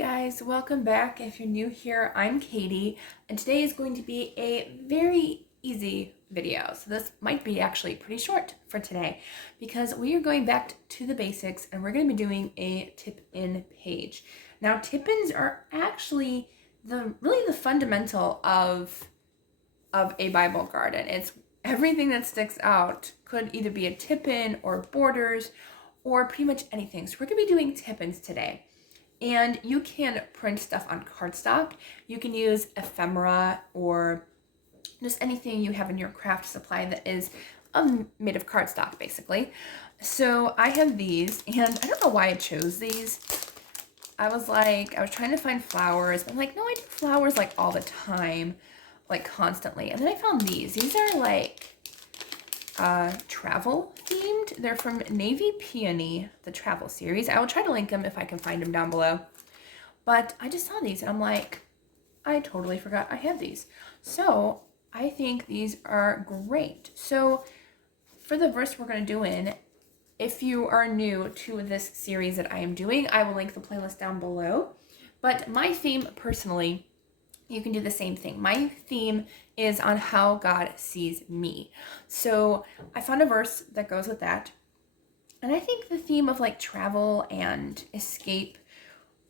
guys, welcome back. If you're new here, I'm Katie, and today is going to be a very easy video. So this might be actually pretty short for today because we are going back to the basics and we're going to be doing a tip-in page. Now, tip-ins are actually really the fundamental of a Bible garden. It's everything that sticks out could either be a tip-in or borders or pretty much anything. So we're going to be doing tip-ins today. And you can print stuff on cardstock. You can use ephemera or just anything you have in your craft supply that is made of cardstock, basically. So I have these, and I don't know why I chose these. I was trying to find flowers. I'm like, no, I do flowers like all the time, like constantly. And then I found these. These are like travel themed. They're from Navy Peony, the travel series. I will try to link them if I can find them down below. But I just saw these and I'm like, I totally forgot I had these. So I think these are great. So for the verse we're going to do in, if you are new to this series that I am doing, I will link the playlist down below. But my theme personally, you can do the same thing. My theme is on how God sees me. So I found a verse that goes with that. And I think the theme of like travel and escape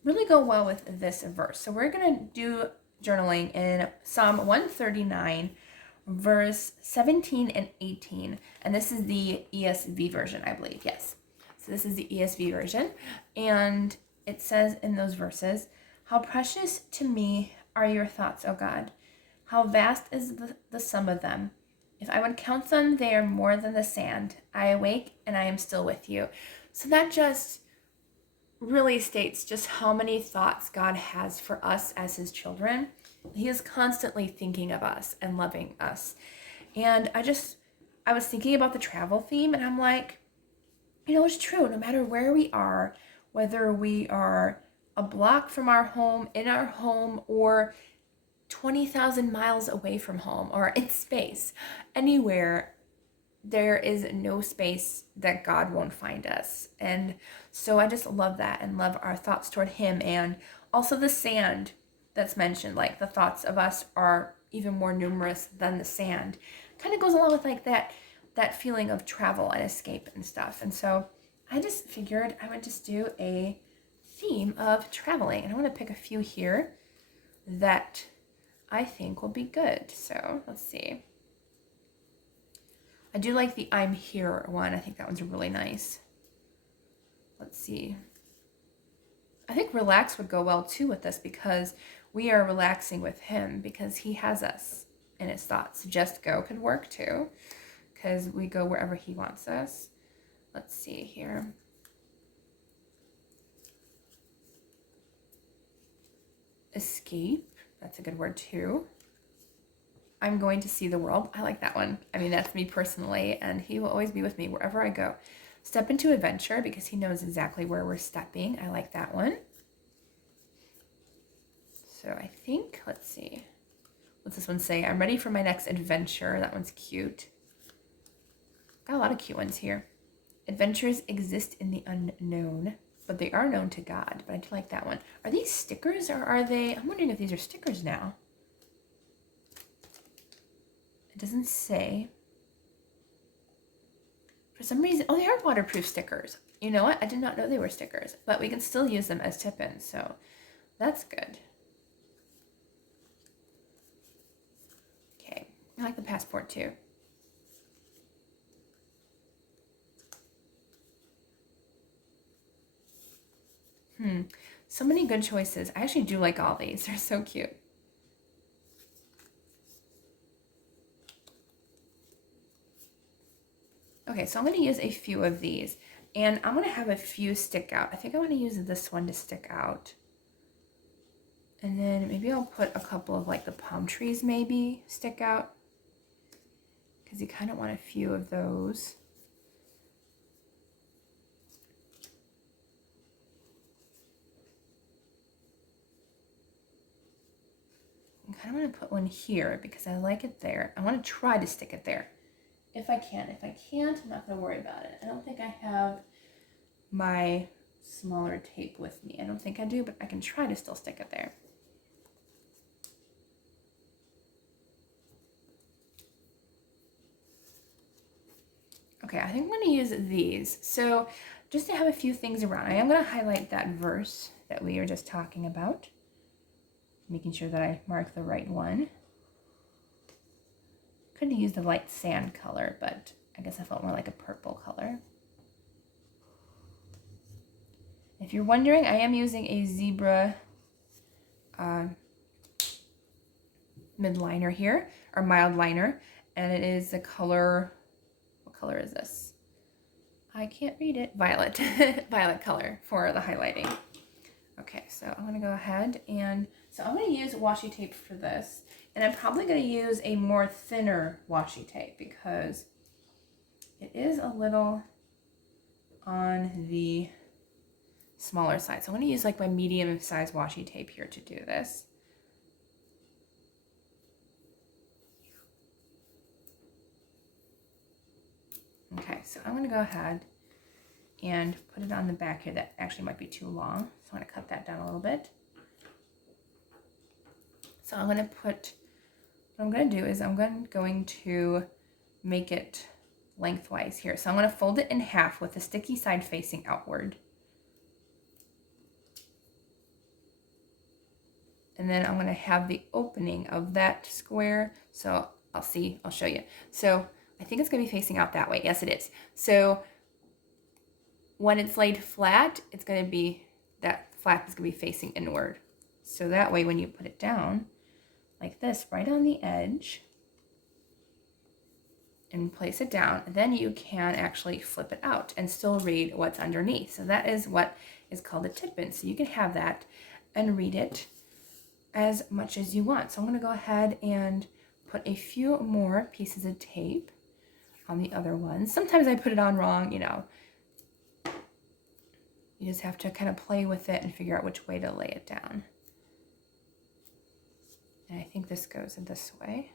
really go well with this verse. So we're going to do journaling in Psalm 139, verse 17 and 18. And this is the ESV version, I believe. Yes. So this is the ESV version. And it says in those verses, "How precious to me are your thoughts, O God. How vast is the sum of them. If I would count them, they are more than the sand. I awake and I am still with you." So that just really states just how many thoughts God has for us as his children. He is constantly thinking of us and loving us. And I was thinking about the travel theme and I'm like, it's true. No matter where we are, whether we are a block from our home, in our home, or 20,000 miles away from home, or in space, anywhere, there is no space that God won't find us. And so I just love that and love our thoughts toward him. And also the sand that's mentioned, like the thoughts of us are even more numerous than the sand, kind of goes along with like that feeling of travel and escape and stuff. And so I just figured I would just do a theme of traveling, and I want to pick a few here that I think will be good. So let's see. I do like the "I'm here" one. I think that one's really nice. Let's see. I think "relax" would go well too with this because we are relaxing with him because he has us in his thoughts. "Just go" could work too because we go wherever he wants us. Let's see here. "Escape," that's a good word too. "I'm going to see the world." I like that one. I mean, that's me personally, and he will always be with me wherever I go. "Step into adventure," because he knows exactly where we're stepping. I like that one. So I think, let's see. What's this one say? "I'm ready for my next adventure." That one's cute. Got a lot of cute ones here. "Adventures exist in the unknown, but they are known to God." But I do like that one. Are these stickers or are they? I'm wondering if these are stickers now. It doesn't say. For some reason, oh, they are waterproof stickers. You know what? I did not know they were stickers, but we can still use them as tip-ins, so that's good. Okay, I like the passport too. So many good choices. I actually do like all these. They're so cute. Okay, so I'm going to use a few of these, and I'm going to have a few stick out. I think I want to use this one to stick out. And then maybe I'll put a couple of like the palm trees maybe stick out because you kind of want a few of those. I kind of want to put one here because I like it there. I want to try to stick it there if I can. If I can't, I'm not going to worry about it. I don't think I have my smaller tape with me. I don't think I do, but I can try to still stick it there. Okay, I think I'm going to use these. So just to have a few things around, I am going to highlight that verse that we were just talking about, making sure that I mark the right one. Could have used a light sand color, but I guess I felt more like a purple color. If you're wondering, I am using a zebra midliner here, or mild liner, and it is the color, what color is this? I can't read it. Violet. Violet color for the highlighting. Okay, so I'm going to go ahead and, so I'm going to use washi tape for this, and I'm probably going to use a more thinner washi tape because it is a little on the smaller side. So I'm going to use like my medium size washi tape here to do this. Okay, so I'm going to go ahead and put it on the back here. That actually might be too long, so I'm going to cut that down a little bit. So I'm going to put, what I'm going to do is I'm going to make it lengthwise here. So I'm going to fold it in half with the sticky side facing outward. And then I'm going to have the opening of that square. So I'll show you. So I think it's going to be facing out that way. Yes, it is. So when it's laid flat, it's going to be, that flap is going to be facing inward. So that way when you put it down like this, right on the edge, and place it down, then you can actually flip it out and still read what's underneath. So that is what is called a tip-in. So you can have that and read it as much as you want. So I'm going to go ahead and put a few more pieces of tape on the other ones. Sometimes I put it on wrong, you know. You just have to kind of play with it and figure out which way to lay it down. And I think this goes in this way.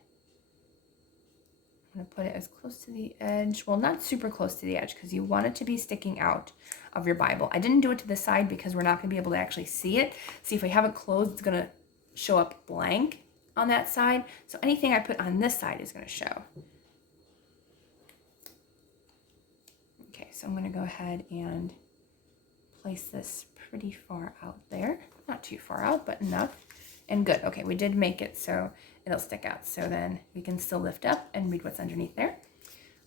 I'm going to put it as close to the edge. Well, not super close to the edge because you want it to be sticking out of your Bible. I didn't do it to the side because we're not going to be able to actually see it. See, if I have it closed, it's going to show up blank on that side. So anything I put on this side is going to show. Okay, so I'm going to go ahead and place this pretty far out there. Not too far out, but enough. And good. Okay, we did make it so it'll stick out. So then we can still lift up and read what's underneath there.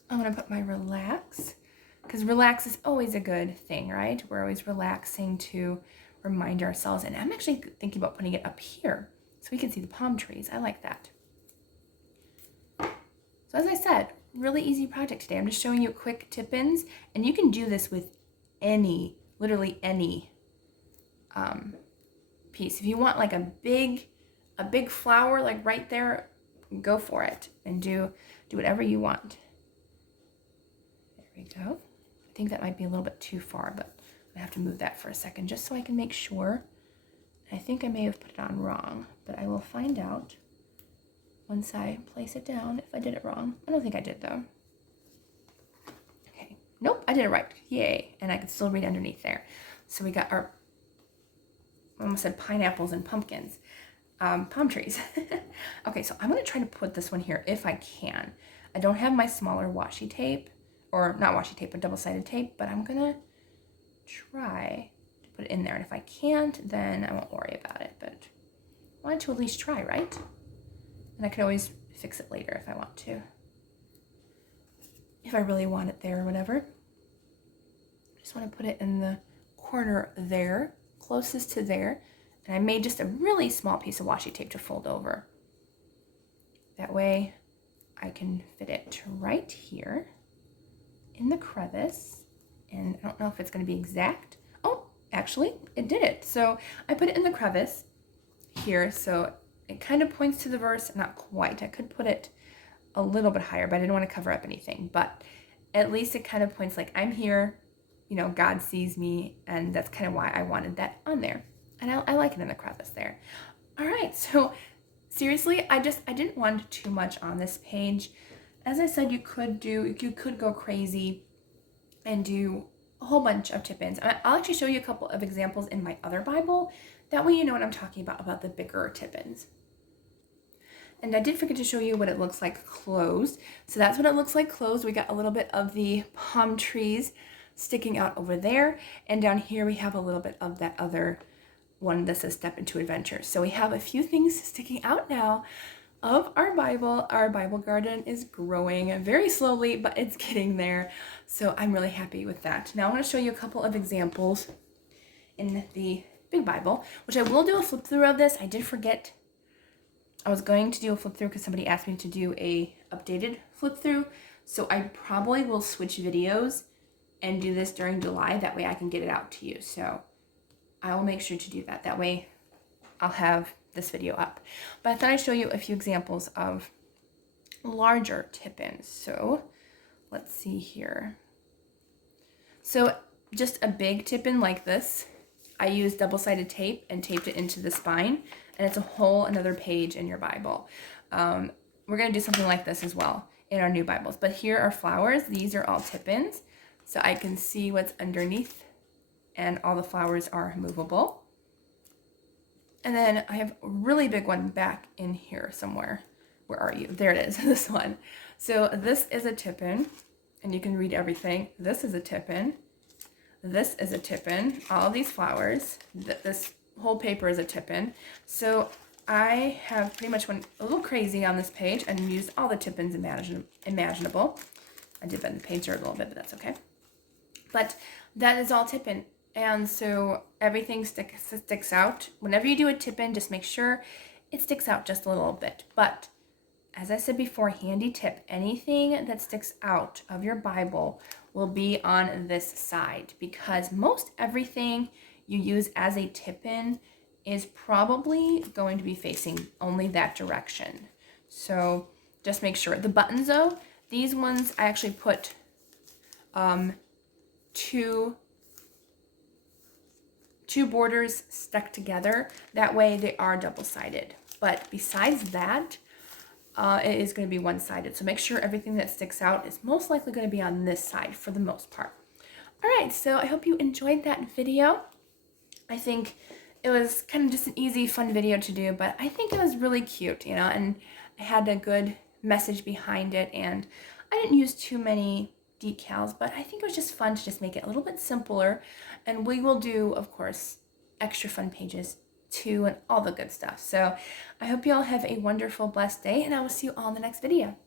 I'm going to put my relax, because relax is always a good thing, right? We're always relaxing to remind ourselves. And I'm actually thinking about putting it up here so we can see the palm trees. I like that. So as I said, really easy project today. I'm just showing you quick tip-ins, and you can do this with any, literally any piece. If you want like a big flower like right there, go for it and do whatever you want. There we go. I think that might be a little bit too far, but I have to move that for a second just so I can make sure. I think I may have put it on wrong, but I will find out once I place it down if I did it wrong. I don't think I did though. Okay, nope, I did it right. Yay, and I can still read underneath there. So we got our, I almost said pineapples and pumpkins, palm trees. Okay, so I'm gonna try to put this one here if I can. I don't have my smaller washi tape, or not washi tape, but double-sided tape, but I'm gonna try to put it in there. And if I can't, then I won't worry about it, but I wanted to at least try, right? And I can always fix it later if I want to. If I really want it there or whatever. I just want to put it in the corner there, closest to there. And I made just a really small piece of washi tape to fold over. That way I can fit it right here in the crevice. And I don't know if it's going to be exact. Oh, actually, it did it. So I put it in the crevice here, so it kind of points to the verse, not quite. I could put it a little bit higher, but I didn't want to cover up anything. But at least it kind of points like I'm here, you know, God sees me, and that's kind of why I wanted that on there. And I like it in the crevice there. All right, so seriously, I didn't want too much on this page. As I said, you could go crazy and do a whole bunch of tip-ins. I'll actually show you a couple of examples in my other Bible. That way you know what I'm talking about the bigger tip-ins. And I did forget to show you what it looks like closed. So that's what it looks like closed. We got a little bit of the palm trees sticking out over there. And down here we have a little bit of that other one that says Step Into Adventure. So we have a few things sticking out now of our Bible. Our Bible garden is growing very slowly, but it's getting there. So I'm really happy with that. Now I want to show you a couple of examples in the big Bible, which I will do a flip through of this. I did forget I was going to do a flip through because somebody asked me to do a updated flip through. So I probably will switch videos and do this during July. That way I can get it out to you. So I will make sure to do that. That way I'll have this video up. But I thought I'd show you a few examples of larger tip-ins. So let's see here. So just a big tip-in like this, I used double-sided tape and taped it into the spine, and it's a whole another page in your Bible. We're going to do something like this as well in our new Bibles. But here are flowers. These are all tip-ins, so I can see what's underneath, and all the flowers are movable. And then I have a really big one back in here somewhere. Where are you? There it is, this one. So this is a tip-in, and you can read everything. This is a tip-in. This is a tip-in. All of these flowers. This whole paper is a tip-in. So I have pretty much went a little crazy on this page and used all the tip-ins imaginable. I did bend the page here a little bit, but that's okay. But that is all tip-in. And so everything sticks out. Whenever you do a tip-in, just make sure it sticks out just a little bit. But as I said before, handy tip, anything that sticks out of your Bible will be on this side, because most everything you use as a tip-in is probably going to be facing only that direction. So just make sure. The buttons though, these ones I actually put two borders stuck together. That way they are double-sided. But besides that, it is going to be one-sided. So make sure everything that sticks out is most likely going to be on this side for the most part. All right, so I hope you enjoyed that video. I think it was kind of just an easy, fun video to do, but I think it was really cute, you know, and I had a good message behind it, and I didn't use too many decals, but I think it was just fun to just make it a little bit simpler. And we will do, of course, extra fun pages too and all the good stuff. So I hope you all have a wonderful, blessed day, and I will see you all in the next video.